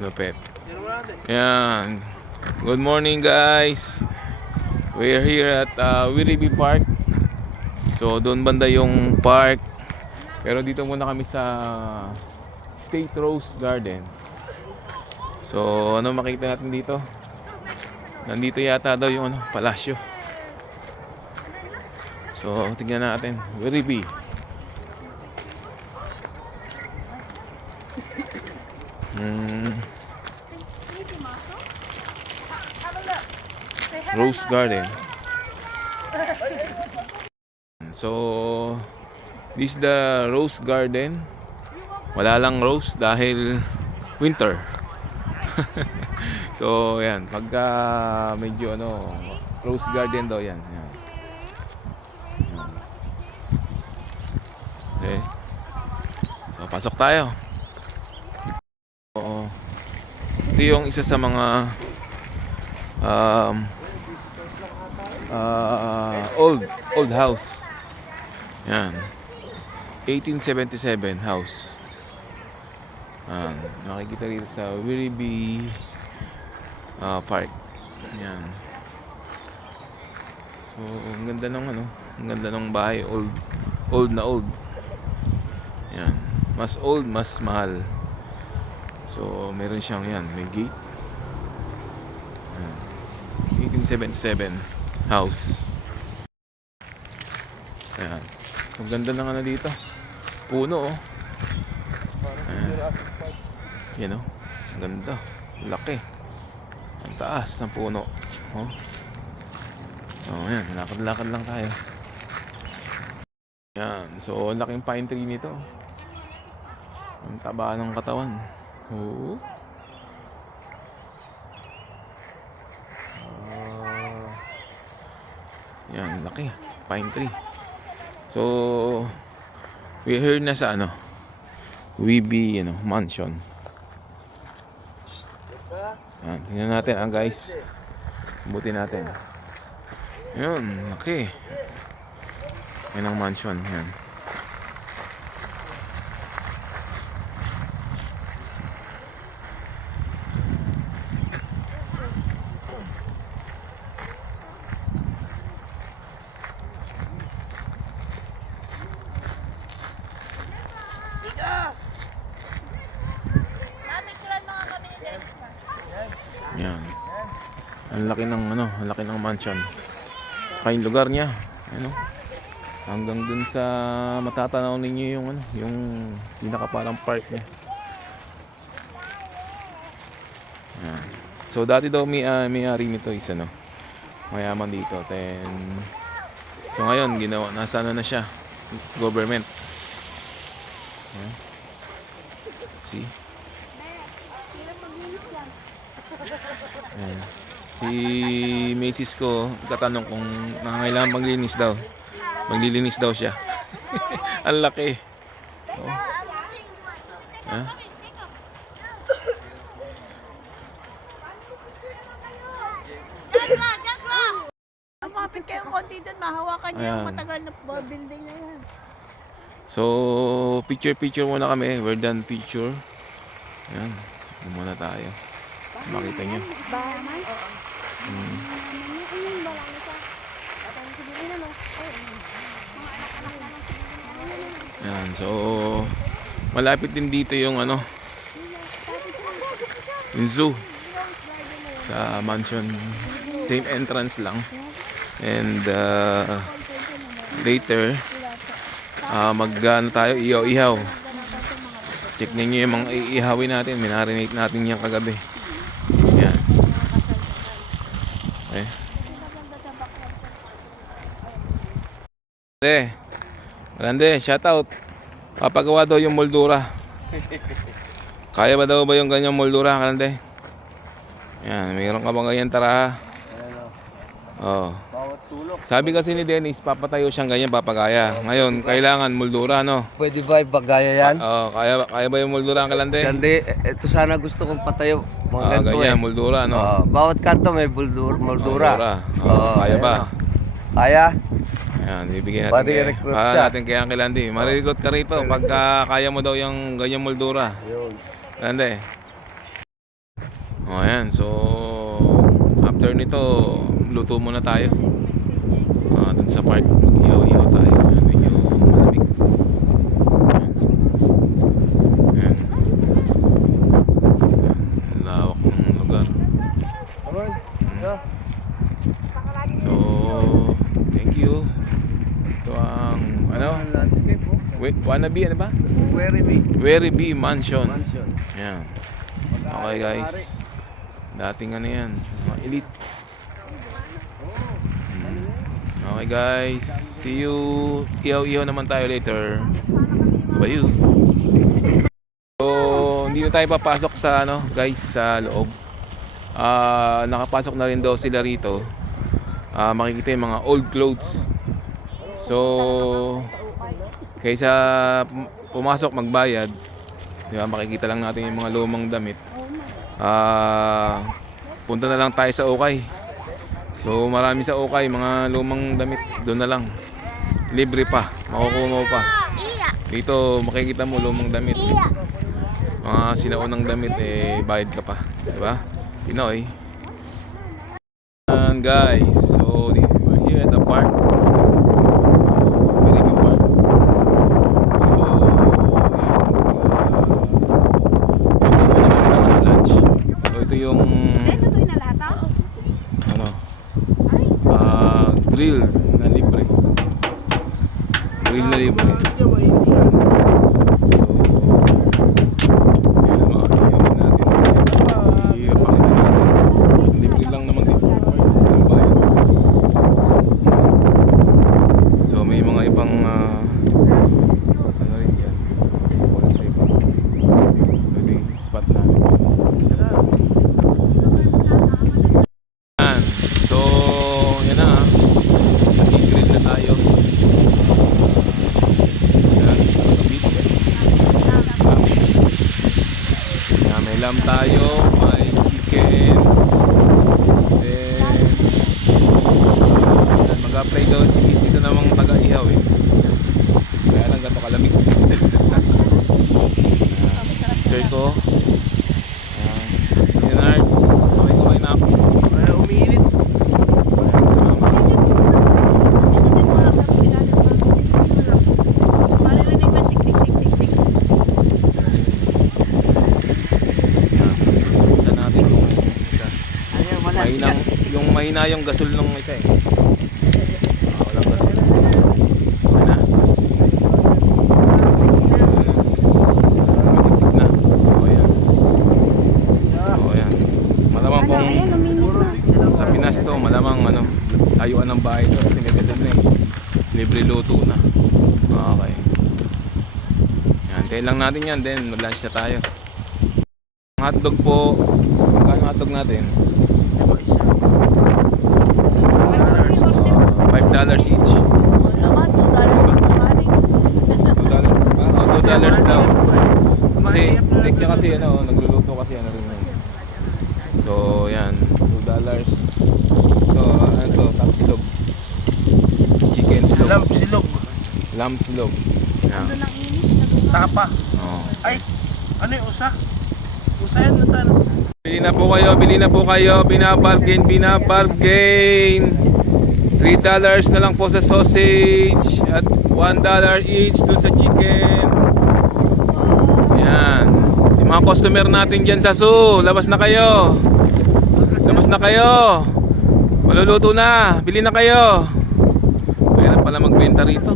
Lupit. Yan. Good morning guys. We're here at Wirribi Park. So doon banda yung park. Pero dito muna kami sa State Rose Garden. So ano makikita natin dito? Nandito yata daw yung palasyo. So tingnan natin. Wirribi. Rose Garden. So this is the Rose Garden. Wala lang rose dahil winter. So yan, pagka medyo Rose Garden daw yan. Okay. So pasok tayo. Oo. Ito yung isa sa mga old house. Yan. 1877 house. Nakikita dito sa Wirribi Park. Yan. So, ang ganda ng ang ganda ng bahay, old na old. Yan. Mas old, mas mahal. So, meron siyang may gate. 1877 house. Ayan. Ang ganda ng dito. Puno Yan ang ganda. Laki. Ang taas ng puno. Ayan. Lakad-lakad lang tayo. Ayan. So, laking pine tree nito. Ang taba ng katawan. Yan, laki. Pine tree. So, we're here na sa Wirribi mansion. Yan, tingnan natin guys. Buti natin. Yan, laki. Yan ang mansion. Yan. Yan. Ang laki ng ang laki ng mansion. Kain lugar niya. Hanggang dun sa matatanaw ninyo yung pinakaparang park niya. Yan. So dati daw may-ari nito is mayaman dito. So ngayon ginawa nasa na siya, government. Yan. See? Ayan. Si Macy's ko katanong kung nangangailangan maglinis daw. Maglilinis daw siya. Ang laki. Kapit kayong konti doon, mahawakan niyo yung matagal na building na yan. So, picture muna kami. We're done picture. Ayan. Muna tayo. Makita nyo. Ayan. So, malapit din dito yung yung zoo sa mansion. Same entrance lang. And later tayo ihaw-ihaw. Check ninyo yung mga iihawin natin. Minarinate natin yan kagabi. Yan. Okay. Grande, shout out. Papagawa daw yung moldura. Kaya ba daw yung ganyang moldura, Grande? Yan, mayroon ka bang ganyan tara? Bawat sulok. Sabi kasi ni Dennis, papatayo siyang ganyan, papagaya. Ngayon, kailangan moldura, Pwede ba ipagaya yan? Kaya ba yung moldura ang Kalande? Hindi, ito sana gusto kong patayo. Mga ganito Ganyan, moldura, bawat kanto may moldura. Kaya ba? Kaya? Ayan, bibigyan natin Pwede i-recruit siya. natin kay Uncle Andy. Maririgot ka rito pagka kaya mo daw yung ganyang moldura. Yun. Kalande. O ayan, so after nito, luto muna tayo. Dun sa park, mag-ihaw-ihaw tayo. Ayan, medyo malamig. Ayan. Ayan. Lawak ng lugar. So, thank you. Ito ang, ano? Landscape po. Wait, Wannabe, ano ba? Werribee Mansion. Ayan. Okay guys. Dating ano yan, mga elite. Okay guys, see you. Ihaw-ihaw naman tayo later. Bye you. So, hindi na tayo papasok sa ano, guys, sa loob. Nakapasok na rin daw sila rito. Makikita yung mga old clothes. So, kaysa pumasok magbayad, di ba, makikita lang natin yung mga lumang damit. Punta na lang tayo sa ukay. So marami sa ukay, mga lumang damit, doon na lang. Libre pa, makukuha mo pa. Dito makikita mo lumang damit. Mga sinaunang damit, bayad ka pa, di ba? Pinoy. And guys, so we're here at the park. Very big park. So lunch. So ito yung ano, grill na libre. Grill na libre. So, yun ang mga iyaman natin. Ipakita natin. Libre lang naman dito. Ang bayan. So may mga ibang ano rin yan. Wala sa iba. So ito yung spot natin. So, yan na. Nag-grill na tayo. Yan, may lamb tayo, may chicken. Then, mag-apply daw si Miss dito namang taga-ihaw eh. Kaya lang gato kalamig. Sir ko. Leonard, kumain na ako. Umiinit. Mahina yung gasol nung isa eh. Walang gasol. Okay na. Matiktik na. O yan. O yan. Malamang kung sa Pinas to, malamang ano, ayuan ng bahay to. Kasi may gasol na eh. Libre luto na. Okay. Yan. Kain lang natin yan. Then mag-lunch na tayo. Hotdog po. Magkano hotdog natin? $5 each. $2 daw. Kasi, tekya kasi ano, nagluluto kasi ano rin. So, yan. $2. So, ano to? Tapsilog. Chicken silog. Lamb silog. Yan. Tapa. Oh. Ay, ano yung usa? Usa yan na tayo. Bili na po kayo. Binabargain. $3 na lang po sa sausage at $1 each dun sa chicken. Yan. Yung mga customer natin dyan sa zoo, labas na kayo. Maluluto na. Bili na kayo. Mahirap pala magbenta rito.